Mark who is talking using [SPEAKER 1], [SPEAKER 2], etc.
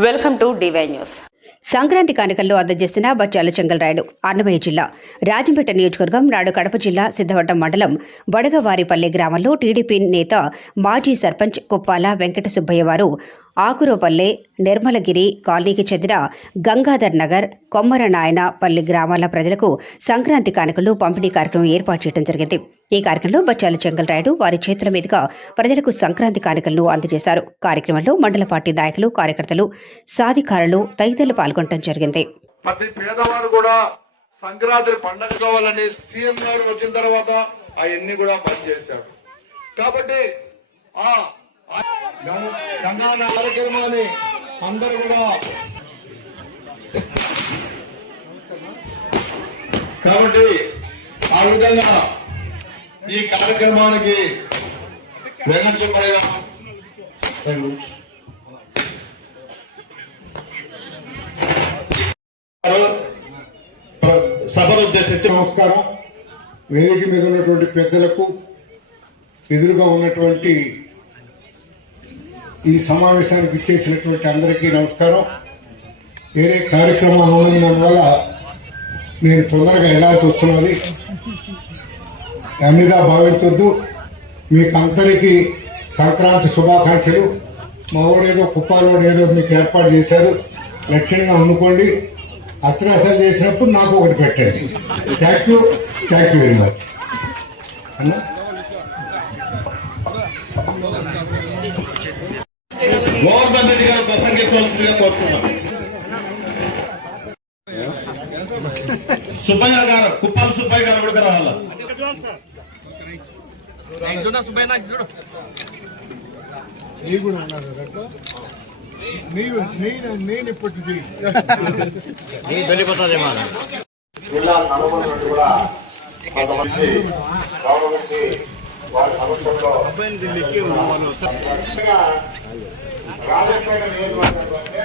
[SPEAKER 1] Welcome to DY news
[SPEAKER 2] Sankranti కానుకల్లో అందజేస్తున్న బచ్చాల చెంగల్రాయుడు అన్నమయ్య జిల్లా రాజంపేట నియోజకవర్గం నాడు కడప జిల్లా సిద్ధవటం మండలం బడగవారిపల్లె గ్రామంలో టీడీపీ నేత మాజీ సర్పంచ్ కుప్పాల వెంకట సుబ్బయ్య వారు ఆకురోపల్లె నిర్మలగిరి కాలనీకి చెందిన గంగాధర్ నగర్ కొమ్మరనాయన పల్లి గ్రామాల ప్రజలకు సంక్రాంతి కానుకలు పంపిణీ కార్యక్రమం ఏర్పాటు చేయడం జరిగింది. ఈ కార్యక్రమంలో బచ్చాల చెంగలరాయుడు వారి చేతుల మీదుగా ప్రజలకు సంక్రాంతి కానుకలను అందజేశారు. కార్యక్రమంలో మండల పార్టీ నాయకులు కార్యకర్తలు సాధికారులు తదితరులు పాల్గొనడం జరిగింది.
[SPEAKER 3] ప్రతి పేదవాడు కూడా సంక్రాంతి పండగ కావాలని సీఎం గారు వచ్చిన తర్వాత అవన్నీ కూడా బంద్ చేశారు. కాబట్టి ఆ గంగాన కార్యక్రమాన్ని అందరూ కూడా కాబట్టి ఆ విధంగా ఈ కార్యక్రమానికి వెంకట సుబ్బయ్య సభను ఉద్దేశించి
[SPEAKER 4] నమస్కారం. వేదిక మీద ఉన్నటువంటి పెద్దలకు ఎదురుగా ఉన్నటువంటి ఈ సమావేశానికి ఇచ్చేసినటువంటి అందరికీ నమస్కారం. వేరే కార్యక్రమాలు ఉన్నందువల్ల నేను తొందరగా వెళ్ళాల్సి వస్తున్నది. అన్నిగా భావించొద్దు. మీకు అందరికీ సంక్రాంతి శుభాకాంక్షలు. మా ఏదో కుప్పాలోడు ఏదో మీకు ఏర్పాటు చేశారు. లక్ష్యంగా అనుకోండి. అత్యాసాలు చేసినప్పుడు నాకు ఒకటి పెట్టండి. Thank you thank you very much అన్నా?
[SPEAKER 3] గారు ప్రసంగించవలసిందిగా కోరుతున్నాను సుబ్బయ్య గారు కుప్పాల సుబ్బయ్య గారు కూడా రావాలా
[SPEAKER 4] నీ కూడా అన్నారు కదా నీవు నేను నేను ఇప్పటికీ
[SPEAKER 3] జిల్లా నలుగురు నుండి కూడా కొంతమంది గౌరవించి వారి సమక్షంలో రాజపేట నియోజకవర్గంలో